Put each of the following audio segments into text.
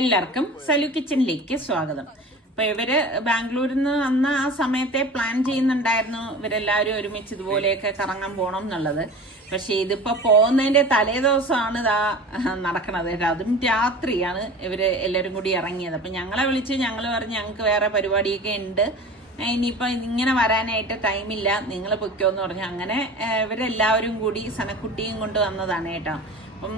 എല്ലാവർക്കും സലു കിച്ചണിലേക്ക് സ്വാഗതം. അപ്പൊ ഇവര് ബാംഗ്ലൂരിൽ നിന്ന് വന്ന ആ സമയത്തെ പ്ലാൻ ചെയ്യുന്നുണ്ടായിരുന്നു ഇവരെല്ലാവരും ഒരുമിച്ച് ഇതുപോലെയൊക്കെ കറങ്ങാൻ പോകണം എന്നുള്ളത്. പക്ഷെ ഇതിപ്പോ പോകുന്നതിന്റെ തലേ ദിവസമാണ് ഇതാ നടക്കണത്. അതും രാത്രിയാണ് ഇവര് എല്ലാവരും കൂടി ഇറങ്ങിയത്. അപ്പൊ ഞങ്ങളെ വിളിച്ച് ഞങ്ങൾ പറഞ്ഞ് ഞങ്ങൾക്ക് വേറെ പരിപാടിയൊക്കെ ഉണ്ട്, ഇനിയിപ്പൊ ഇങ്ങനെ വരാനായിട്ട് ടൈമില്ല, നിങ്ങൾ പൊയ്ക്കോന്ന് പറഞ്ഞു. അങ്ങനെ ഇവരെല്ലാവരും കൂടി സനക്കുട്ടിയും കൊണ്ട് വന്നതാണ് കേട്ടോ. അപ്പം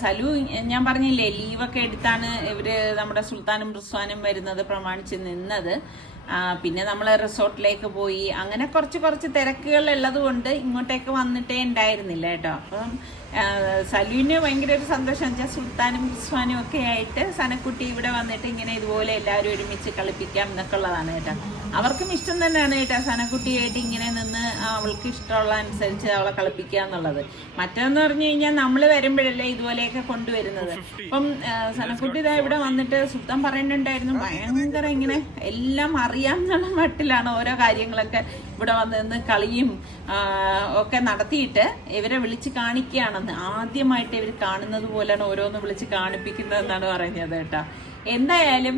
സലു ഞാൻ പറഞ്ഞില്ലേ ലീവൊക്കെ എടുത്താണ് ഇവര് നമ്മുടെ സുൽത്താനും റിസ്വാനും വരുന്നത് പ്രമാണിച്ച് നിന്നത്. പിന്നെ നമ്മൾ റിസോർട്ടിലേക്ക് പോയി. അങ്ങനെ കുറച്ച് തിരക്കുകൾ ഉള്ളത് കൊണ്ട് ഇങ്ങോട്ടേക്ക് വന്നിട്ടേ ഉണ്ടായിരുന്നില്ല കേട്ടോ. അപ്പം സലുവിന് ഭയങ്കര ഒരു സന്തോഷം വെച്ചാൽ സുൽത്താനും റിസ്വാനും ഒക്കെ ആയിട്ട് സനക്കുട്ടി ഇവിടെ വന്നിട്ട് ഇങ്ങനെ ഇതുപോലെ എല്ലാവരും ഒരുമിച്ച് കളിപ്പിക്കാം എന്നൊക്കെ ഉള്ളതാണ് കേട്ടോ. അവർക്കും ഇഷ്ടം തന്നെയാണ് കേട്ടോ സനക്കുട്ടിയായിട്ട് ഇങ്ങനെ നിന്ന് അവൾക്ക് ഇഷ്ടമുള്ള അനുസരിച്ച് അവളെ കളിപ്പിക്കുക എന്നുള്ളത്. മറ്റേന്ന് പറഞ്ഞു കഴിഞ്ഞാൽ നമ്മൾ വരുമ്പോഴല്ലേ ഇതുപോലെയൊക്കെ കൊണ്ടുവരുന്നത്. അപ്പം സനക്കുട്ടി ഇതാ ഇവിടെ വന്നിട്ട് സുൽത്താൻ പറയുന്നുണ്ടായിരുന്നു ഭയങ്കര ഇങ്ങനെ എല്ലാം അറിയാം എന്നുള്ള മട്ടിലാണ് ഓരോ കാര്യങ്ങളൊക്കെ ഇവിടെ വന്ന് നിന്ന് കളിയും ഒക്കെ നടത്തിയിട്ട് ഇവരെ വിളിച്ച് കാണിക്കുകയാണെന്ന്. ആദ്യമായിട്ട് ഇവർ കാണുന്നത് പോലെയാണ് ഓരോന്ന് വിളിച്ച് കാണിപ്പിക്കുന്നതെന്നാണ് പറഞ്ഞത് കേട്ടോ. എന്തായാലും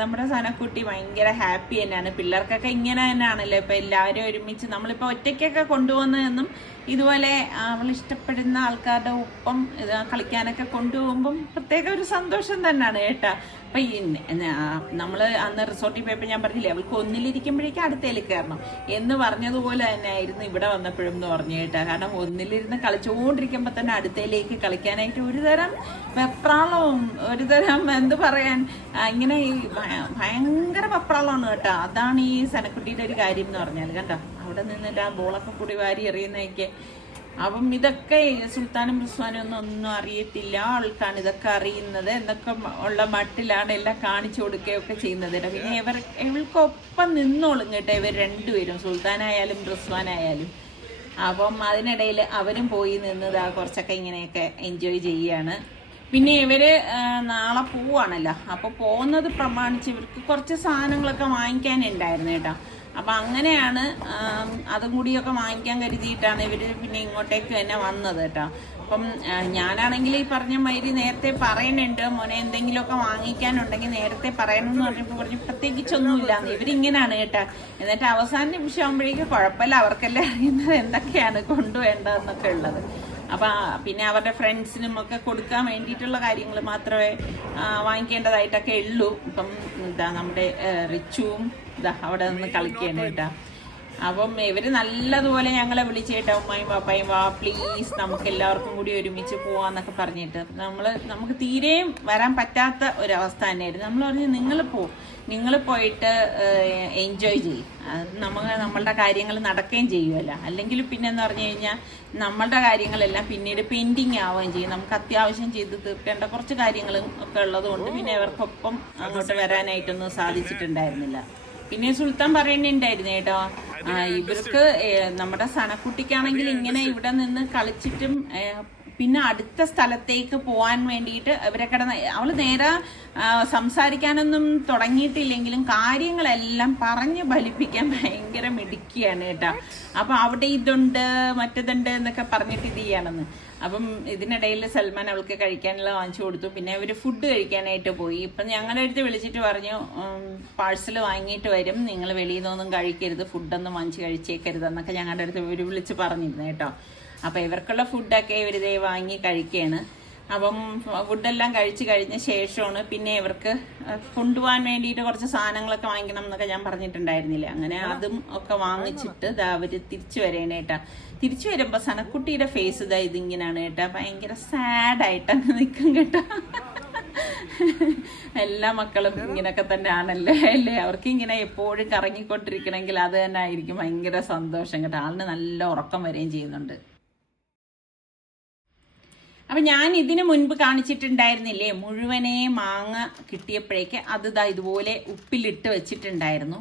നമ്മുടെ സനക്കുട്ടി ഭയങ്കര ഹാപ്പി തന്നെയാണ്. പിള്ളേർക്കൊക്കെ ഇങ്ങനെ തന്നെയാണല്ലോ ഇപ്പൊ എല്ലാവരും ഒരുമിച്ച് നമ്മളിപ്പോ ഒറ്റയ്ക്കൊക്കെ കൊണ്ടുപോകുന്നതെന്നും ഇതുപോലെ അവൾ ഇഷ്ടപ്പെടുന്ന ആൾക്കാരുടെ ഒപ്പം ഇത് കളിക്കാനൊക്കെ കൊണ്ടുപോകുമ്പം പ്രത്യേക ഒരു സന്തോഷം തന്നെയാണ് കേട്ടാ. അപ്പൊ നമ്മള് അന്ന് റിസോർട്ടിൽ പോയപ്പോൾ ഞാൻ പറഞ്ഞില്ലേ അവൾക്ക് ഒന്നിലിരിക്കുമ്പോഴേക്കും അടുത്തേല് കയറണം എന്ന് പറഞ്ഞതുപോലെ തന്നെ ആയിരുന്നു ഇവിടെ വന്നപ്പോഴും എന്ന് പറഞ്ഞു കേട്ടാ. കാരണം ഒന്നിലിരുന്ന് കളിച്ചുകൊണ്ടിരിക്കുമ്പോ തന്നെ അടുത്തേലേക്ക് കളിക്കാനായിട്ട് ഒരുതരം വെപ്രാളവും ഒരുതരം എന്ത് പറയാൻ ഇങ്ങനെ ഭയങ്കര വെപ്രാളമാണ് കേട്ടോ. അതാണ് ഈ സനക്കുട്ടിയുടെ ഒരു കാര്യം എന്ന് പറഞ്ഞാൽ കണ്ടോ. അവിടെ നിന്നിട്ട് ആ ബോളൊക്കെ കൂടി വാരി എറിയുന്നതൊക്കെ. അപ്പം ഇതൊക്കെ സുൽത്താനും റിസ്വാനും ഒന്നും അറിയത്തില്ല, ആൾക്കാണ് ഇതൊക്കെ അറിയുന്നത് എന്നൊക്കെ ഉള്ള മട്ടിലാണ് എല്ലാം കാണിച്ചു കൊടുക്കുകയൊക്കെ ചെയ്യുന്നത്. പിന്നെ ഇവൾക്കൊപ്പം നിന്നോളും കേട്ടോ ഇവർ രണ്ടുപേരും, സുൽത്താനായാലും റിസ്വാനായാലും. അപ്പം അതിനിടയിൽ അവരും പോയി നിന്നതാ കുറച്ചൊക്കെ ഇങ്ങനെയൊക്കെ എൻജോയ് ചെയ്യാണ്. പിന്നെ ഇവര് നാളെ പോവാണല്ലോ, അപ്പൊ പോകുന്നത് പ്രമാണിച്ച് ഇവർക്ക് കുറച്ച് സാധനങ്ങളൊക്കെ വാങ്ങിക്കാനുണ്ടായിരുന്നു കേട്ടോ. അപ്പൊ അങ്ങനെയാണ് അതും കൂടിയൊക്കെ വാങ്ങിക്കാൻ കരുതിയിട്ടാണ് ഇവര് പിന്നെ ഇങ്ങോട്ടേക്ക് തന്നെ വന്നത് കേട്ടോ. അപ്പം ഞാനാണെങ്കിൽ ഈ പറഞ്ഞ മാതിരി നേരത്തെ പറയുന്നുണ്ട് മോനെ എന്തെങ്കിലുമൊക്കെ വാങ്ങിക്കാനുണ്ടെങ്കിൽ നേരത്തെ പറയണമെന്ന് പറഞ്ഞപ്പോൾ പറഞ്ഞു പ്രത്യേകിച്ചൊന്നും ഇല്ലാന്ന്. ഇവരിങ്ങനെയാണ് കേട്ടോ. എന്നിട്ട് അവസാന നിമിഷം ആകുമ്പോഴേക്കും കുഴപ്പമില്ല, അവർക്കെല്ലാം അറിയുന്നത് എന്തൊക്കെയാണ് കൊണ്ടുവേണ്ടതെന്നൊക്കെ ഉള്ളത്. അപ്പൊ പിന്നെ അവരുടെ ഫ്രണ്ട്സിനും ഒക്കെ കൊടുക്കാൻ വേണ്ടിയിട്ടുള്ള കാര്യങ്ങൾ മാത്രമേ വാങ്ങിക്കേണ്ടതായിട്ടൊക്കെ ഉള്ളൂ. ഇപ്പം ഇതാ നമ്മുടെ റിച്ചുവും ഇതാ അവിടെ നിന്ന് കളിക്കുകയാണ് കേട്ടാ. അപ്പം ഇവര് നല്ലതുപോലെ ഞങ്ങളെ വിളിച്ച് കേട്ടോ ഉമ്മയും പാപ്പയും വാ പ്ലീസ് നമുക്ക് എല്ലാവർക്കും കൂടി ഒരുമിച്ച് പോവാന്നൊക്കെ പറഞ്ഞിട്ട്. നമുക്ക് തീരെയും വരാൻ പറ്റാത്ത ഒരവസ്ഥ തന്നെയായിരുന്നു. നമ്മൾ പറഞ്ഞു നിങ്ങൾ പോയിട്ട് എൻജോയ് ചെയ്യും, നമ്മളുടെ കാര്യങ്ങൾ നടക്കുകയും ചെയ്യുമല്ലോ. അല്ലെങ്കിൽ പിന്നെ എന്ന് പറഞ്ഞു കഴിഞ്ഞാൽ നമ്മളുടെ കാര്യങ്ങളെല്ലാം പിന്നീട് പെൻഡിങ് ആവുകയും ചെയ്യും. നമുക്ക് അത്യാവശ്യം ചെയ്ത് തീർക്കേണ്ട കുറച്ച് കാര്യങ്ങളും ഒക്കെ ഉള്ളത് കൊണ്ട് പിന്നെ ഇവർക്കൊപ്പം അങ്ങോട്ട് വരാനായിട്ടൊന്നും സാധിച്ചിട്ടുണ്ടായിരുന്നില്ല. പിന്നെ സുൽത്താൻ പറയുന്നുണ്ടായിരുന്നു കേട്ടോ ഇവർക്ക് നമ്മുടെ സനക്കുട്ടിക്കാണെങ്കിൽ ഇങ്ങനെ ഇവിടെ നിന്ന് കളിച്ചിട്ടും പിന്നെ അടുത്ത സ്ഥലത്തേക്ക് പോകാൻ വേണ്ടിയിട്ട് അവരെ അവള് നേരെ സംസാരിക്കാനൊന്നും തുടങ്ങിയിട്ടില്ലെങ്കിലും കാര്യങ്ങളെല്ലാം പറഞ്ഞ് ഫലിപ്പിക്കാൻ ഭയങ്കര മിടുക്കിയാണ് കേട്ടോ. അപ്പൊ അവിടെ ഇതുണ്ട് മറ്റേതുണ്ട് എന്നൊക്കെ പറഞ്ഞിട്ട് ഇത് ചെയ്യണമെന്ന്. അപ്പം ഇതിനിടയിൽ സൽമാൻ അവൾക്ക് കഴിക്കാനുള്ള വാങ്ങിച്ചു കൊടുത്തു. പിന്നെ അവര് ഫുഡ് കഴിക്കാനായിട്ട് പോയി. ഇപ്പം ഞങ്ങളുടെ അടുത്ത് വിളിച്ചിട്ട് പറഞ്ഞു പാഴ്സൽ വാങ്ങിയിട്ട് വരും, നിങ്ങൾ വെളിയിൽ നിന്നൊന്നും കഴിക്കരുത്, ഫുഡൊന്നും വാങ്ങിച്ച് കഴിച്ചേക്കരുത് എന്നൊക്കെ ഞങ്ങളുടെ അടുത്ത് ഇവർ വിളിച്ച് പറഞ്ഞിരുന്നു കേട്ടോ. അപ്പം ഇവർക്കുള്ള ഫുഡൊക്കെ ഇവരിതേ വാങ്ങി കഴിക്കുകയാണ്. അപ്പം ഫുഡെല്ലാം കഴിച്ച് കഴിഞ്ഞ ശേഷമാണ് പിന്നെ ഇവർക്ക് കൊണ്ടുപോകാൻ വേണ്ടിയിട്ട് കുറച്ച് സാധനങ്ങളൊക്കെ വാങ്ങിക്കണം എന്നൊക്കെ ഞാൻ പറഞ്ഞിട്ടുണ്ടായിരുന്നില്ല. അങ്ങനെ അതും ഒക്കെ വാങ്ങിച്ചിട്ട് ഇതാ അവര് തിരിച്ചു വരേണ്ട കേട്ടാ. തിരിച്ചു വരുമ്പോ സനക്കുട്ടിയുടെ ഫേസ് ഇതാ ഇതിങ്ങനെയാണ് കേട്ടാ, ഭയങ്കര സാഡായിട്ടങ്ങ് നിൽക്കും കേട്ടോ. എല്ലാ മക്കളും ഇങ്ങനൊക്കെ തന്നെ ആണല്ലേ അല്ലേ. അവർക്ക് ഇങ്ങനെ എപ്പോഴും കറങ്ങിക്കൊണ്ടിരിക്കണമെങ്കിൽ അത് തന്നെ ആയിരിക്കും ഭയങ്കര സന്തോഷം കേട്ടോ. ആളിന് നല്ല ഉറക്കം വരികയും ചെയ്യുന്നുണ്ട്. അപ്പം ഞാൻ ഇതിന് മുൻപ് കാണിച്ചിട്ടുണ്ടായിരുന്നില്ലേ മുഴുവനേ മാങ്ങ കിട്ടിയപ്പോഴേക്ക് അത് ഇതുപോലെ ഉപ്പിലിട്ട് വെച്ചിട്ടുണ്ടായിരുന്നു.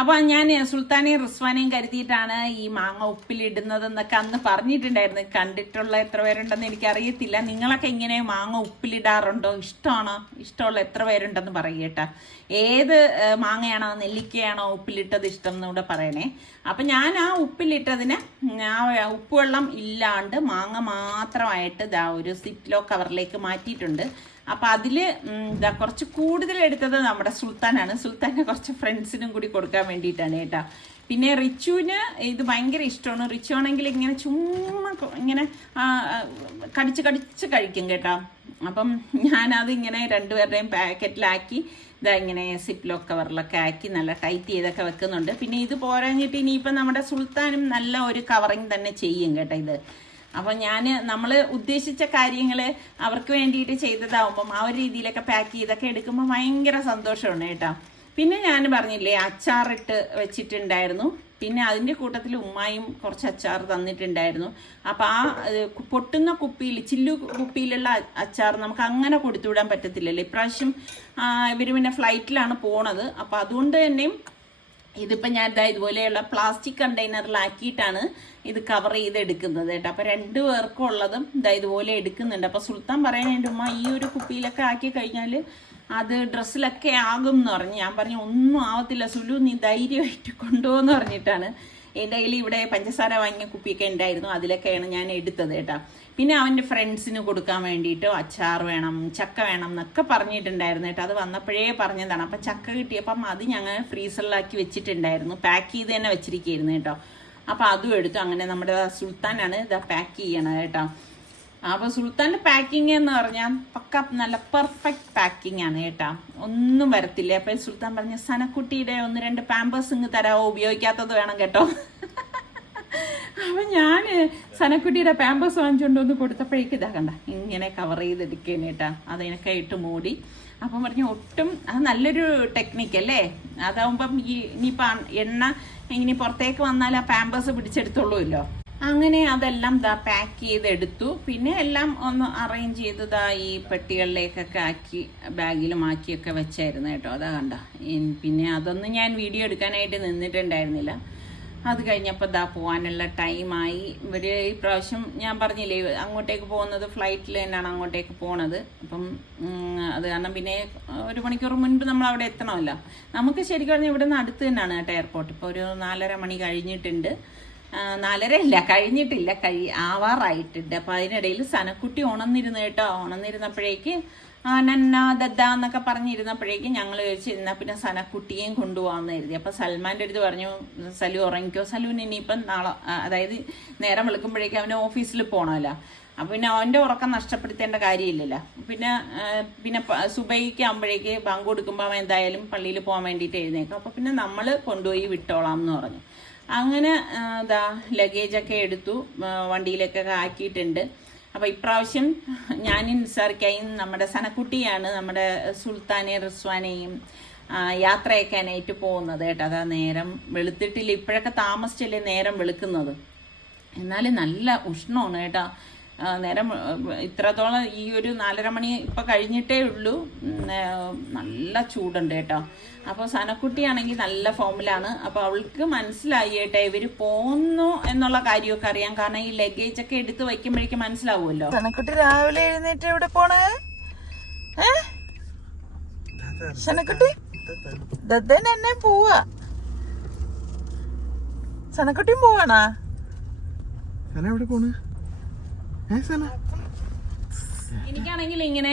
അപ്പോൾ ഞാൻ സുൽത്താനെയും റിസ്വാനെയും കരുതിയിട്ടാണ് ഈ മാങ്ങ ഉപ്പിലിടുന്നതെന്നൊക്കെ അന്ന് പറഞ്ഞിട്ടുണ്ടായിരുന്നു. കണ്ടിട്ടുള്ള എത്ര പേരുണ്ടെന്ന് എനിക്കറിയത്തില്ല. നിങ്ങളൊക്കെ ഇങ്ങനെ മാങ്ങ ഉപ്പിലിടാറുണ്ടോ? ഇഷ്ടമുള്ള എത്ര പേരുണ്ടെന്ന് പറയട്ടാ. ഏത് മാങ്ങയാണോ നെല്ലിക്കയാണോ ഉപ്പിലിട്ടത് ഇഷ്ടം എന്നൂടെ പറയണേ. അപ്പം ഞാൻ ആ ഉപ്പിലിട്ടതിന് ആ ഉപ്പുവെള്ളം ഇല്ലാണ്ട് മാങ്ങ മാത്രമായിട്ട് ഒരു സിപ്ലോ കവറിലേക്ക് മാറ്റിയിട്ടുണ്ട്. അപ്പം അതിൽ കുറച്ച് കൂടുതൽ എടുത്തത് നമ്മുടെ സുൽത്താനാണ്. സുൽത്താൻ്റെ കുറച്ച് ഫ്രണ്ട്സിനും കൂടി കൊടുക്കാൻ വേണ്ടിയിട്ടാണ് കേട്ടോ. പിന്നെ റിച്ചുവിന് ഇത് ഭയങ്കര ഇഷ്ടമാണ്. റിച്ചു ആണെങ്കിൽ ഇങ്ങനെ ചുമ്മാ ഇങ്ങനെ കടിച്ച് കഴിക്കും കേട്ടോ. അപ്പം ഞാനത് ഇങ്ങനെ രണ്ടുപേരുടെയും പാക്കറ്റിലാക്കി ഇങ്ങനെ സിപ്ലോക്ക് കവറിലൊക്കെ ആക്കി നല്ല ടൈറ്റ് ചെയ്തൊക്കെ വെക്കുന്നുണ്ട്. പിന്നെ ഇത് പോരാഞ്ഞിട്ട് ഇനിയിപ്പം നമ്മുടെ സുൽത്താനും നല്ല ഒരു കവറിങ് തന്നെ ചെയ്യും കേട്ടോ ഇത്. അപ്പം നമ്മൾ ഉദ്ദേശിച്ച കാര്യങ്ങൾ അവർക്ക് വേണ്ടിയിട്ട് ചെയ്തതാവുമ്പം ആ ഒരു രീതിയിലൊക്കെ പാക്ക് ചെയ്തൊക്കെ എടുക്കുമ്പോൾ ഭയങ്കര സന്തോഷമാണ് കേട്ടോ. പിന്നെ ഞാൻ പറഞ്ഞില്ലേ അച്ചാറിട്ട് വെച്ചിട്ടുണ്ടായിരുന്നു. പിന്നെ അതിൻ്റെ കൂട്ടത്തിൽ ഉമ്മായും കുറച്ച് അച്ചാർ തന്നിട്ടുണ്ടായിരുന്നു. അപ്പം ആ പൊട്ടുന്ന കുപ്പിയിൽ ചില്ലു കുപ്പിയിലുള്ള അച്ചാർ നമുക്ക് അങ്ങനെ കൊടുത്തുവിടാൻ പറ്റത്തില്ലല്ലോ. ഇപ്രാവശ്യം ഇവർ പിന്നെ ഫ്ലൈറ്റിലാണ് പോണത്. അപ്പം അതുകൊണ്ട് തന്നെയും ഇതിപ്പോൾ ഞാൻ ഇതുപോലെയുള്ള പ്ലാസ്റ്റിക് കണ്ടെയ്നറിലാക്കിയിട്ടാണ് ഇത് കവർ ചെയ്തെടുക്കുന്നത് കേട്ടോ. അപ്പോൾ 2 പേർക്കും ഉള്ളതും ഇതുപോലെ എടുക്കുന്നുണ്ട്. അപ്പോൾ സുൽത്താൻ പറയാനുണ്ട് ഉമ്മ ഈ ഒരു കുപ്പിയിലൊക്കെ ആക്കി കഴിഞ്ഞാൽ അത് ഡ്രസ്സിലൊക്കെ ആകും എന്ന് പറഞ്ഞു. ഞാൻ പറഞ്ഞു ഒന്നും ആവത്തില്ല സുലു, നീ ധൈര്യമായിട്ട് കൊണ്ടുപോകുമെന്ന് പറഞ്ഞിട്ടാണ്. എൻ്റെ കയ്യിൽ ഇവിടെ പഞ്ചസാര വാങ്ങിയ കുപ്പിയൊക്കെ ഉണ്ടായിരുന്നു, അതിലൊക്കെയാണ് ഞാൻ എടുത്തത് കേട്ടോ. പിന്നെ അവൻ്റെ ഫ്രണ്ട്സിന് കൊടുക്കാൻ വേണ്ടിയിട്ട് അച്ചാർ വേണം, ചക്ക വേണം എന്നൊക്കെ പറഞ്ഞിട്ടുണ്ടായിരുന്നു കേട്ടോ. അത് വന്നപ്പോഴേ പറഞ്ഞതാണ്. അപ്പം ചക്ക കിട്ടിയപ്പം അത് ഞങ്ങൾ ഫ്രീസറിലാക്കി വെച്ചിട്ടുണ്ടായിരുന്നു, പാക്ക് ചെയ്ത് തന്നെ വെച്ചിരിക്കുകയായിരുന്നു കേട്ടോ. അപ്പം അതും എടുത്തു. അങ്ങനെ നമ്മുടെ സുൽത്താനാണ് ഇതാ പാക്ക് ചെയ്യണത് കേട്ടോ. അപ്പോൾ സുൽത്താൻ്റെ പാക്കിങ് എന്ന് പറഞ്ഞാൽ പക്ക നല്ല പെർഫെക്റ്റ് പാക്കിംഗ് ആണ് കേട്ടോ, ഒന്നും വരത്തില്ല. അപ്പോൾ സുൽത്താൻ പറഞ്ഞ സനക്കുട്ടിയുടെ 1-2 പാമ്പേഴ്സ് ഇങ്ങ് തരാമോ, ഉപയോഗിക്കാത്തത് വേണം കേട്ടോ. അപ്പം ഞാൻ സനക്കുട്ടിയുടെ പാമ്പേഴ്സ് വാങ്ങിച്ചുകൊണ്ട് ഒന്ന് കൊടുത്തപ്പോഴേക്ക് ഇതാ കണ്ട ഇങ്ങനെ കവർ ചെയ്തെടുക്കേനെ കേട്ടാ, അതിനൊക്കെ ഇട്ട് മൂടി. അപ്പം പറഞ്ഞു ഒട്ടും അത് നല്ലൊരു ടെക്നിക്കല്ലേ, അതാവുമ്പം ഇനിയിപ്പോൾ എണ്ണ ഇനി പുറത്തേക്ക് വന്നാൽ ആ പാമ്പേഴ്സ് പിടിച്ചെടുത്തോളൂല്ലോ. അങ്ങനെ അതെല്ലാം പാക്ക് ചെയ്തെടുത്തു. പിന്നെ എല്ലാം ഒന്ന് അറേഞ്ച് ചെയ്ത് ഈ പെട്ടികളിലേക്കൊക്കെ ആക്കി ബാഗിലും ആക്കിയൊക്കെ വെച്ചായിരുന്നു കേട്ടോ. അതാ കണ്ട. പിന്നെ അതൊന്നും ഞാൻ വീഡിയോ എടുക്കാനായിട്ട് നിന്നിട്ടുണ്ടായിരുന്നില്ല. അത് കഴിഞ്ഞപ്പോൾ പോകാനുള്ള ടൈമായി. ഇവർ ഈ പ്രാവശ്യം ഞാൻ പറഞ്ഞില്ലേ അങ്ങോട്ടേക്ക് പോകുന്നത് ഫ്ലൈറ്റിൽ തന്നെയാണ് അങ്ങോട്ടേക്ക് പോണത്. അപ്പം അത് കാരണം പിന്നെ 1 മണിക്കൂർ മുൻപ് നമ്മൾ അവിടെ എത്തണമല്ലോ. നമുക്ക് ശരിക്കും പറഞ്ഞാൽ ഇവിടെ നിന്ന് അടുത്ത് തന്നെയാണ് കേട്ടോ എയർപോർട്ട്. ഇപ്പോൾ ഒരു 4:30 മണി കഴിഞ്ഞിട്ടുണ്ട്. 4:30 ഇല്ല, കഴിഞ്ഞിട്ടില്ല, ആവാറായിട്ടുണ്ട്. അപ്പം അതിനിടയിൽ സനക്കുട്ടി ഉണർന്നിരുന്നു കേട്ടോ. ഉണർന്നിരുന്നപ്പോഴേക്ക് നന്ന ദദ്ദ എന്നൊക്കെ പറഞ്ഞിരുന്നപ്പോഴേക്ക് ഞങ്ങൾ ചോദിച്ചിരുന്നാൽ പിന്നെ സനക്കുട്ടിയെയും കൊണ്ടുപോകാമെന്ന് കരുതി. അപ്പം സൽമാൻ്റെ അടുത്ത് പറഞ്ഞു സലു ഉറങ്ങിക്കോ, സലുവിന് ഇനിയിപ്പം നാളെ അതായത് നേരം വെളുക്കുമ്പോഴേക്കും അവന് ഓഫീസിൽ പോകണമല്ലോ. അപ്പം പിന്നെ അവൻ്റെ ഉറക്കം നഷ്ടപ്പെടുത്തേണ്ട കാര്യമില്ലല്ലോ. പിന്നെ സുബൈക്ക് ആകുമ്പോഴേക്ക് ബാങ്ക് കൊടുക്കുമ്പോൾ അവൻ എന്തായാലും പള്ളിയിൽ പോകാൻ വേണ്ടിയിട്ട് എഴുന്നേക്കും. അപ്പം പിന്നെ നമ്മൾ കൊണ്ടുപോയി വിട്ടോളാം എന്ന് പറഞ്ഞു. അങ്ങനെ ലഗേജൊക്കെ എടുത്തു, വണ്ടിയിലേക്കൊക്കെ ആക്കിയിട്ടുണ്ട്. അപ്പോൾ ഇപ്രാവശ്യം ഞാൻ നിസാർക്കായും നമ്മുടെ സനക്കുട്ടിയാണ് നമ്മുടെ സുൽത്താനെയും റിസ്വാനെയും യാത്രയക്കാനായിട്ട് പോകുന്നത് കേട്ടോ. അതാ നേരം വെളുത്തിട്ടില്ല, ഇപ്പോഴൊക്കെ താമസിച്ചല്ലേ നേരം വെളുക്കുന്നത്. എന്നാലും നല്ല ഉഷ്ണമാണ് കേട്ടോ. നേരം ഇത്രത്തോളം ഈ ഒരു 4:30 മണി ഇപ്പം കഴിഞ്ഞിട്ടേ ഉള്ളൂ. നല്ല ചൂടുണ്ട് കേട്ടോ. അപ്പോൾ സനക്കുട്ടിയാണെങ്കിൽ നല്ല ഫോമിലാണ്. അപ്പോൾ അവൾക്ക് മനസ്സിലായി കേട്ടോ ഇവർ പോന്നു എന്നുള്ള കാര്യമൊക്കെ അറിയാം. കാരണം ഈ ലഗേജൊക്കെ എടുത്ത് വയ്ക്കുമ്പോഴേക്കും മനസ്സിലാവുമല്ലോ. സനക്കുട്ടി രാവിലെ എഴുന്നേറ്റ് എവിടെ പോണേ? സനക്കുട്ടി ദദ്ദൻ എന്നെ പോവാ. സനക്കുട്ടിയും പോവാണാ? എവിടെ പോണ? എനിക്കാണെങ്കിൽ ഇങ്ങനെ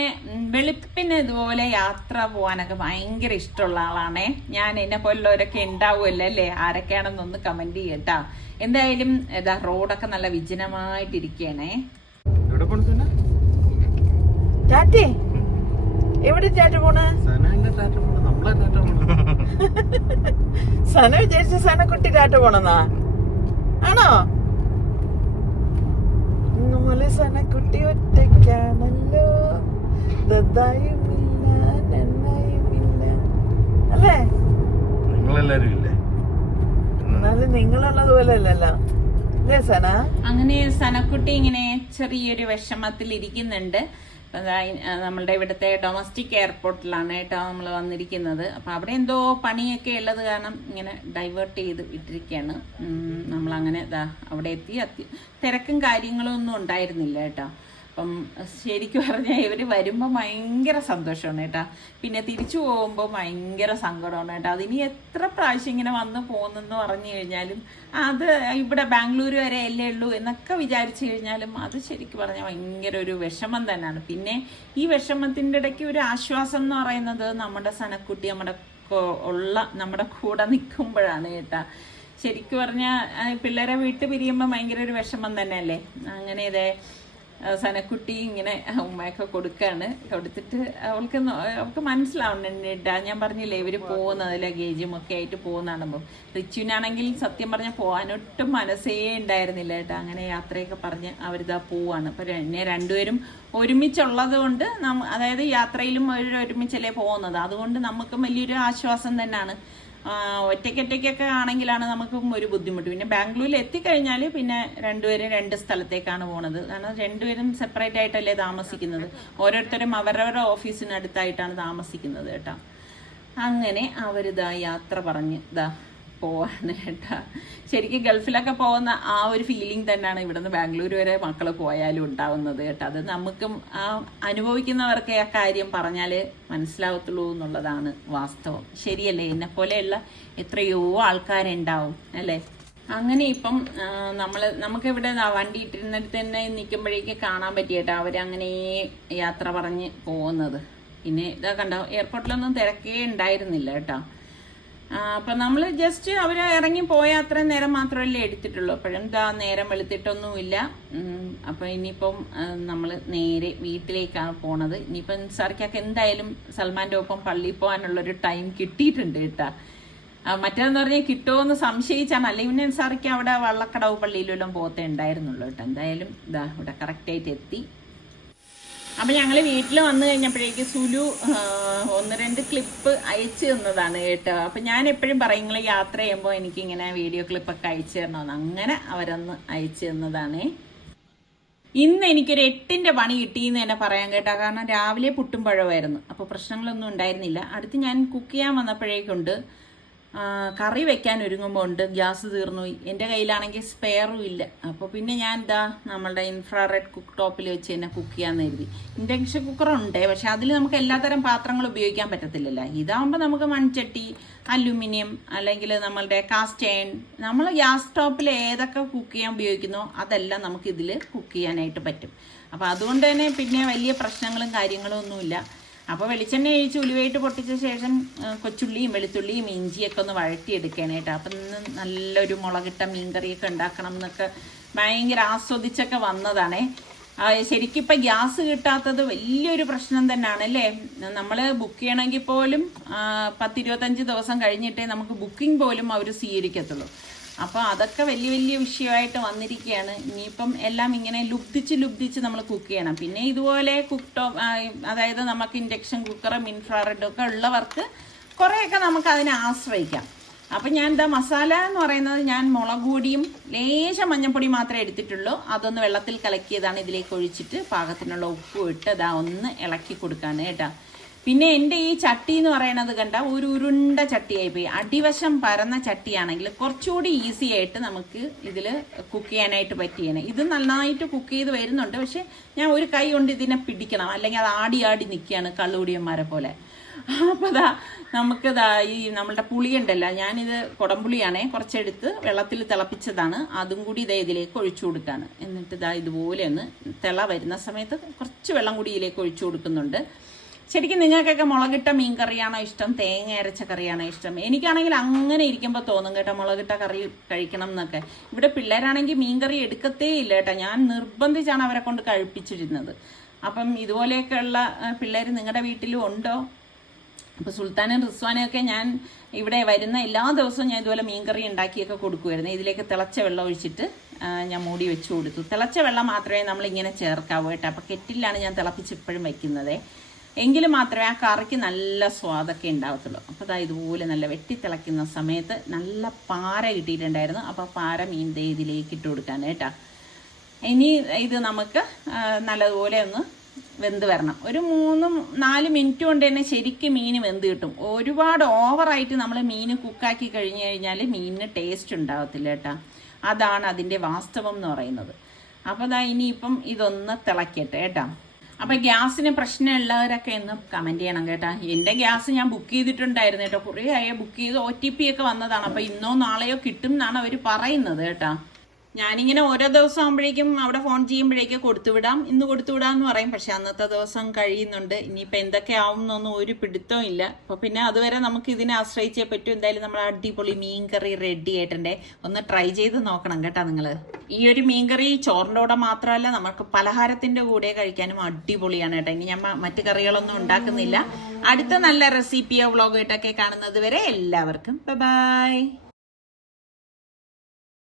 വെളുപ്പിന് ഇതുപോലെ യാത്ര പോകാനൊക്കെ ഭയങ്കര ഇഷ്ടമുള്ള ആളാണേ ഞാൻ. എന്നെ പോലുള്ളവരൊക്കെ ഉണ്ടാവുമല്ലോ അല്ലേ? ആരൊക്കെയാണെന്നൊന്ന് കമന്റ് ചെയ്യട്ടാ. എന്തായാലും റോഡൊക്കെ നല്ല വിജനമായിട്ടിരിക്കണേ. എവിടെ ടാറ്റ പോണ? സന വിചാരിച്ച സനക്കുട്ടി ടാറ്റ പോണെന്നാ ആണോ? സനക്കുട്ടി ഒറ്റയ്ക്കാണല്ലോ, ദദ്ദായുമില്ല നന്നായുമില്ല അല്ലേ? നിങ്ങളെല്ലാരും ഇല്ലേ? എന്നാലും നിങ്ങളുള്ളത് പോലെ അല്ലല്ലോ അല്ലേ സന? അങ്ങനെ സനക്കുട്ടി ഇങ്ങനെ ചെറിയൊരു വിഷമത്തിൽ ഇരിക്കുന്നുണ്ട്. നമ്മളുടെ ഇവിടുത്തെ ഡൊമസ്റ്റിക് എയർപോർട്ടിലാണ് കേട്ടോ നമ്മൾ വന്നിരിക്കുന്നത്. അപ്പോൾ അവിടെ എന്തോ പണിയൊക്കെ ഉള്ളത് കാരണം ഇങ്ങനെ ഡൈവേർട്ട് ചെയ്ത് ഇട്ടിരിക്കുകയാണ്. നമ്മളങ്ങനെ അവിടെ എത്തി. തിരക്കും കാര്യങ്ങളും ഒന്നും ഉണ്ടായിരുന്നില്ല കേട്ടോ. അപ്പം ശരിക്കും പറഞ്ഞാൽ ഇവർ വരുമ്പോൾ ഭയങ്കര സന്തോഷമാണ് കേട്ടോ. പിന്നെ തിരിച്ചു പോകുമ്പോൾ ഭയങ്കര സങ്കടമാണ് കേട്ടോ. അതിനി എത്ര പ്രാവശ്യം ഇങ്ങനെ വന്ന് പോകുന്നെന്ന് പറഞ്ഞു കഴിഞ്ഞാലും അത് ഇവിടെ ബാംഗ്ലൂർ വരെ അല്ലേ ഉള്ളൂ എന്നൊക്കെ വിചാരിച്ചു കഴിഞ്ഞാലും അത് ശരിക്കും പറഞ്ഞാൽ ഭയങ്കര ഒരു വിഷമം തന്നെയാണ്. പിന്നെ ഈ വിഷമത്തിൻ്റെ ഇടയ്ക്ക് ഒരു ആശ്വാസം എന്ന് പറയുന്നത് നമ്മുടെ സനക്കുട്ടി നമ്മുടെ കൂടെ നിൽക്കുമ്പോഴാണ് കേട്ടോ. ശരിക്കും പറഞ്ഞാൽ പിള്ളേരെ വീട്ടിൽ പിരിയുമ്പോൾ ഭയങ്കര ഒരു വിഷമം തന്നെയല്ലേ. അങ്ങനെ ഇതേ സനക്കുട്ടി ഇങ്ങനെ ഉമ്മയൊക്കെ കൊടുത്തിട്ട് അവൾക്ക് മനസ്സിലാവുന്നുണ്ട്. ഞാൻ പറഞ്ഞില്ലേ ഇവർ പോകുന്നത് ലഗേജും ഒക്കെ ആയിട്ട് പോകുന്നതാണുമ്പോൾ. റിച്ചുവിനാണെങ്കിൽ സത്യം പറഞ്ഞാൽ പോകാനൊട്ടും മനസ്സേ ഉണ്ടായിരുന്നില്ല കേട്ടോ. അങ്ങനെ യാത്രയൊക്കെ പറഞ്ഞ് അവരിതാ പോവാണ്. അപ്പോൾ രണ്ടുപേരും ഒരുമിച്ചുള്ളത് കൊണ്ട് അതായത് യാത്രയിലും ഒരുമിച്ചല്ലേ പോകുന്നത്. അതുകൊണ്ട് നമുക്കും വലിയൊരു ആശ്വാസം തന്നെയാണ്. ഒറ്റയ്ക്കൊക്കെ ആണെങ്കിലാണ് നമുക്കും ഒരു ബുദ്ധിമുട്ട്. പിന്നെ ബാംഗ്ലൂരിൽ എത്തിക്കഴിഞ്ഞാൽ പിന്നെ രണ്ടുപേരും രണ്ട് സ്ഥലത്തേക്കാണ് പോണത്. കാരണം രണ്ടുപേരും സെപ്പറേറ്റ് ആയിട്ടല്ലേ താമസിക്കുന്നത്. ഓരോരുത്തരും അവരവരുടെ ഓഫീസിനടുത്തായിട്ടാണ് താമസിക്കുന്നത് കേട്ടോ. അങ്ങനെ അവരിതാ യാത്ര പറഞ്ഞ് പോവാണ് കേട്ടോ. ശരിക്കും ഗൾഫിലൊക്കെ പോകുന്ന ആ ഒരു ഫീലിംഗ് തന്നെയാണ് ഇവിടുന്ന് ബാംഗ്ലൂർ വരെ മക്കൾ പോയാലും ഉണ്ടാവുന്നത് കേട്ടോ. അത് നമുക്കും അനുഭവിക്കുന്നവർക്ക് ആ കാര്യം പറഞ്ഞാൽ മനസ്സിലാവത്തുള്ളൂ എന്നുള്ളതാണ് വാസ്തവം. ശരിയല്ലേ? എന്നെ പോലെയുള്ള എത്രയോ ആൾക്കാരുണ്ടാവും അല്ലേ. അങ്ങനെ ഇപ്പം നമുക്കിവിടെ വണ്ടി ഇട്ടിരുന്നിടത്ത് തന്നെ നിൽക്കുമ്പോഴേക്ക് കാണാൻ പറ്റിയേട്ടാ അവരങ്ങനെ യാത്ര പറഞ്ഞ് പോകുന്നത്. പിന്നെ ഇതാ കണ്ടോ, എയർപോർട്ടിലൊന്നും തിരക്കേ ഉണ്ടായിരുന്നില്ല കേട്ടോ. അപ്പം നമ്മൾ ജസ്റ്റ് അവർ ഇറങ്ങി പോയ അത്രയും നേരം മാത്രമല്ലേ എടുത്തിട്ടുള്ളൂ. അപ്പോഴും നേരം വെളുത്തിട്ടൊന്നുമില്ല. അപ്പം ഇനിയിപ്പം നമ്മൾ നേരെ വീട്ടിലേക്കാണ് പോണത്. ഇനിയിപ്പം നിസാർക്കൊക്കെ എന്തായാലും സൽമാൻ്റെ ഒപ്പം പള്ളിയിൽ പോകാനുള്ളൊരു ടൈം കിട്ടിയിട്ടുണ്ട് കേട്ടോ. മറ്റേതെന്ന് പറഞ്ഞാൽ കിട്ടുമോ എന്ന് സംശയിച്ചാണ്. അല്ലെങ്കിൽ പിന്നെ നിസാർക്ക് അവിടെ വള്ളക്കടവ് പള്ളിയിലെല്ലാം പോകത്തേ ഉണ്ടായിരുന്നുള്ളൂ കേട്ടോ. എന്തായാലും ഇവിടെ കറക്റ്റായിട്ട് എത്തി. അപ്പം ഞങ്ങൾ വീട്ടിൽ വന്നു കഴിഞ്ഞപ്പോഴേക്ക് സുലു 1-2 ക്ലിപ്പ് അയച്ചു തന്നതാണ് കേട്ടോ. അപ്പം ഞാൻ എപ്പോഴും പറയും നിങ്ങൾ യാത്ര ചെയ്യുമ്പോൾ എനിക്കിങ്ങനെ വീഡിയോ ക്ലിപ്പൊക്കെ അയച്ചു തരണമെന്ന്. അങ്ങനെ അവരൊന്ന് അയച്ചു തന്നതാണേ. ഇന്ന് എനിക്കൊരു 8ന്റെ പണി കിട്ടിയെന്ന് തന്നെ പറയാൻ കേട്ടോ. കാരണം രാവിലെ പുട്ടും പഴമായിരുന്നു. അപ്പോൾ പ്രശ്നങ്ങളൊന്നും ഉണ്ടായിരുന്നില്ല. അടുത്ത് ഞാൻ കുക്ക് ചെയ്യാൻ വന്നപ്പോഴേക്കുണ്ട് കറി വെക്കാൻ ഒരുങ്ങുമ്പോൾ ഉണ്ട് ഗ്യാസ് തീർന്നു പോയി. എൻ്റെ കയ്യിലാണെങ്കിൽ സ്പെയറും ഇല്ല. അപ്പോൾ പിന്നെ ഞാൻ നമ്മളുടെ ഇൻഫ്രാറെഡ് കുക്ക് ടോപ്പിൽ വെച്ച് തന്നെ കുക്ക് ചെയ്യാമെന്ന് കരുതി. ഇൻഡക്ഷൻ കുക്കറുണ്ട്, പക്ഷെ അതിൽ നമുക്ക് എല്ലാത്തരം പാത്രങ്ങൾ ഉപയോഗിക്കാൻ പറ്റത്തില്ലല്ലോ. ഇതാകുമ്പോൾ നമുക്ക് മൺചട്ടി, അലുമിനിയം, അല്ലെങ്കിൽ നമ്മളുടെ കാസ്റ്റ് അയൺ, നമ്മൾ ഗ്യാസ് സ്റ്റോപ്പിൽ ഏതൊക്കെ കുക്ക് ചെയ്യാൻ ഉപയോഗിക്കുന്നോ അതെല്ലാം നമുക്ക് ഇതിൽ കുക്ക് ചെയ്യാനായിട്ട് പറ്റും. അപ്പോൾ അതുകൊണ്ട് തന്നെ പിന്നെ വലിയ പ്രശ്നങ്ങളും കാര്യങ്ങളും ഒന്നുമില്ല. അപ്പോൾ വെളിച്ചെണ്ണ ഒഴിച്ച് ഉലുവയിട്ട് പൊട്ടിച്ച ശേഷം കൊച്ചുള്ളിയും വെളുത്തുള്ളിയും ഇഞ്ചിയൊക്കെ ഒന്ന് വഴറ്റിയെടുക്കാനായിട്ട്. അപ്പം ഇന്ന് നല്ലൊരു മുളകിട്ട മീൻകറിയൊക്കെ ഉണ്ടാക്കണം എന്നൊക്കെ ഭയങ്കര ആസ്വദിച്ചൊക്കെ വന്നതാണേ. ശരിക്കും ഇപ്പം ഗ്യാസ് കിട്ടാത്തത് വലിയൊരു പ്രശ്നം തന്നെയാണ് അല്ലേ. നമ്മൾ ബുക്ക് ചെയ്യണമെങ്കിൽ പോലും 10-25 ദിവസം കഴിഞ്ഞിട്ടേ നമുക്ക് ബുക്കിംഗ് പോലും അവർ സ്വീകരിക്കത്തുള്ളൂ. അപ്പോൾ അതൊക്കെ വലിയ വിഷയമായിട്ട് വന്നിരിക്കുകയാണ്. ഇനിയിപ്പം എല്ലാം ഇങ്ങനെ ലുബ്ധിച്ച് നമ്മൾ കുക്ക് ചെയ്യണം. പിന്നെ ഇതുപോലെ അതായത് നമുക്ക് ഇൻഡക്ഷൻ കുക്കറും ഇൻഫ്രാറെഡും ഒക്കെ ഉള്ളവർക്ക് കുറേയൊക്കെ നമുക്ക് അതിനെ ആശ്രയിക്കാം. അപ്പം ഞാൻ മസാല എന്ന് പറയുന്നത് ഞാൻ മുളക് പൊടിയും ലേശം മഞ്ഞൾപ്പൊടി മാത്രമേ എടുത്തിട്ടുള്ളൂ. അതൊന്ന് വെള്ളത്തിൽ കലക്കിയതാണ് ഇതിലേക്ക് ഒഴിച്ചിട്ട് പാകത്തിനുള്ള ഉപ്പും ഇട്ട് ഒന്ന് ഇളക്കി കൊടുക്കാൻ കേട്ടോ. പിന്നെ എൻ്റെ ഈ ചട്ടി എന്ന് പറയണത് കണ്ട ഒരു ഉരുണ്ട ചട്ടിയായിപ്പോയി. അടിവശം പരന്ന ചട്ടിയാണെങ്കിൽ കുറച്ചുകൂടി ഈസി ആയിട്ട് നമുക്ക് ഇതിൽ കുക്ക് ചെയ്യാനായിട്ട് പറ്റിയാണ്. ഇത് നന്നായിട്ട് കുക്ക് ചെയ്ത് വരുന്നുണ്ട്, പക്ഷെ ഞാൻ ഒരു കൈ കൊണ്ട് ഇതിനെ പിടിക്കണം, അല്ലെങ്കിൽ അത് ആടി നിൽക്കുകയാണ് കള്ളുകൂടിയന്മാരെ പോലെ. അപ്പോൾ നമുക്കിതാ ഈ നമ്മളുടെ പുളിയുണ്ടല്ലോ, ഞാനിത് കുടംപുളിയാണേ കുറച്ചെടുത്ത് വെള്ളത്തിൽ തിളപ്പിച്ചതാണ്. അതും കൂടി ഇതിലേക്ക് ഒഴിച്ചു കൊടുക്കുകയാണ്. എന്നിട്ട് ഇതുപോലെ ഒന്ന് തിള വരുന്ന സമയത്ത് കുറച്ച് വെള്ളം കൂടി ഇതിലേക്ക് ഒഴിച്ചു കൊടുക്കുന്നുണ്ട്. ശരിക്കും നിങ്ങൾക്കൊക്കെ മുളകിട്ട മീൻ കറിയാണോ ഇഷ്ടം, തേങ്ങ അരച്ച കറിയാണോ ഇഷ്ടം? എനിക്കാണെങ്കിൽ അങ്ങനെ ഇരിക്കുമ്പോൾ തോന്നും കേട്ടോ മുളകിട്ട കറി കഴിക്കണം എന്നൊക്കെ. ഇവിടെ പിള്ളേരാണെങ്കിൽ മീൻ കറി എടുക്കത്തേ ഇല്ല കേട്ടോ. ഞാൻ നിർബന്ധിച്ചാണ് അവരെ കൊണ്ട് കഴിപ്പിച്ചിരുന്നത്. അപ്പം ഇതുപോലെയൊക്കെയുള്ള പിള്ളേർ നിങ്ങളുടെ വീട്ടിലും ഉണ്ടോ? അപ്പോൾ സുൽത്താനും റിസ്വാനെയൊക്കെ ഞാൻ ഇവിടെ വരുന്ന എല്ലാ ദിവസവും ഞാൻ ഇതുപോലെ മീൻകറി ഉണ്ടാക്കിയൊക്കെ കൊടുക്കുമായിരുന്നു. ഇതിലേക്ക് തിളച്ച വെള്ളം ഒഴിച്ചിട്ട് ഞാൻ മൂടി വെച്ച് കൊടുത്തു. തിളച്ച വെള്ളം മാത്രമേ നമ്മളിങ്ങനെ ചേർക്കാവൂ കേട്ടോ. അപ്പോൾ കെറ്റിലാണ് ഞാൻ തിളപ്പിച്ച് ഇപ്പോഴും വയ്ക്കുന്നത്. എങ്കിലും മാത്രമേ ആ കറിക്ക് നല്ല സ്വാദൊക്കെ ഉണ്ടാവത്തുള്ളൂ. അപ്പോൾ ഇതുപോലെ നല്ല വെട്ടിത്തിളയ്ക്കുന്ന സമയത്ത് നല്ല പാര കിട്ടിയിട്ടുണ്ടായിരുന്നു. അപ്പോൾ പാര മീൻ ഇതിലേക്ക് ഇട്ട് കൊടുക്കാൻ കേട്ടോ. ഇനി ഇത് നമുക്ക് നല്ലതുപോലെ ഒന്ന് വെന്ത് വരണം. ഒരു 3-4 മിനിറ്റ് കൊണ്ട് തന്നെ ശരിക്കും മീൻ വെന്ത് കിട്ടും. ഒരുപാട് ഓവറായിട്ട് നമ്മൾ മീൻ കുക്കാക്കി കഴിഞ്ഞ് കഴിഞ്ഞാൽ മീനിന് ടേസ്റ്റ് ഉണ്ടാകത്തില്ല കേട്ടോ. അതാണ് അതിൻ്റെ വാസ്തവം എന്ന് പറയുന്നത്. അപ്പോൾ ദാ ഇനിയിപ്പം ഇതൊന്ന് തിളക്കട്ടെ കേട്ടോ. അപ്പം ഗ്യാസിന് പ്രശ്നമുള്ളവരൊക്കെ ഒന്ന് കമൻറ്റ് ചെയ്യണം കേട്ടോ. എൻ്റെ ഗ്യാസ് ഞാൻ ബുക്ക് ചെയ്തിട്ടുണ്ടായിരുന്നു കേട്ടോ, കുറേ ആയ ബുക്ക് ചെയ്ത് OTP ഒക്കെ വന്നതാണ്. അപ്പം ഇന്നോ നാളെയോ കിട്ടും എന്നാണ് അവർ പറയുന്നത് കേട്ടോ. ഞാനിങ്ങനെ ഓരോ ദിവസം ആകുമ്പോഴേക്കും അവിടെ ഫോൺ ചെയ്യുമ്പോഴേക്കും കൊടുത്തുവിടാം, ഇന്ന് കൊടുത്തുവിടാം എന്ന് പറയും. പക്ഷെ അന്നത്തെ ദിവസം കഴിയുന്നുണ്ട്. ഇനിയിപ്പോൾ എന്തൊക്കെ ആവും എന്നൊന്നും ഒരു പിടുത്തവും ഇല്ല. അപ്പോൾ പിന്നെ അതുവരെ നമുക്ക് ഇതിനെ ആശ്രയിച്ചേ പറ്റൂ. എന്തായാലും നമ്മൾ അടിപൊളി മീൻ കറി റെഡി ആയിട്ടുണ്ട്. ഒന്ന് ട്രൈ ചെയ്ത് നോക്കണം കേട്ടോ നിങ്ങൾ. ഈ ഒരു മീൻ കറി ചോറിൻ്റെ കൂടെ മാത്രമല്ല, നമുക്ക് പലഹാരത്തിൻ്റെ കൂടെ കഴിക്കാനും അടിപൊളിയാണ് കേട്ടോ. ഇനി ഞാൻ മറ്റു കറികളൊന്നും ഉണ്ടാക്കുന്നില്ല. അടുത്ത നല്ല റെസിപ്പിയോ വ്ളോഗായിട്ടൊക്കെ കാണുന്നത് വരെ എല്ലാവർക്കും ബൈ.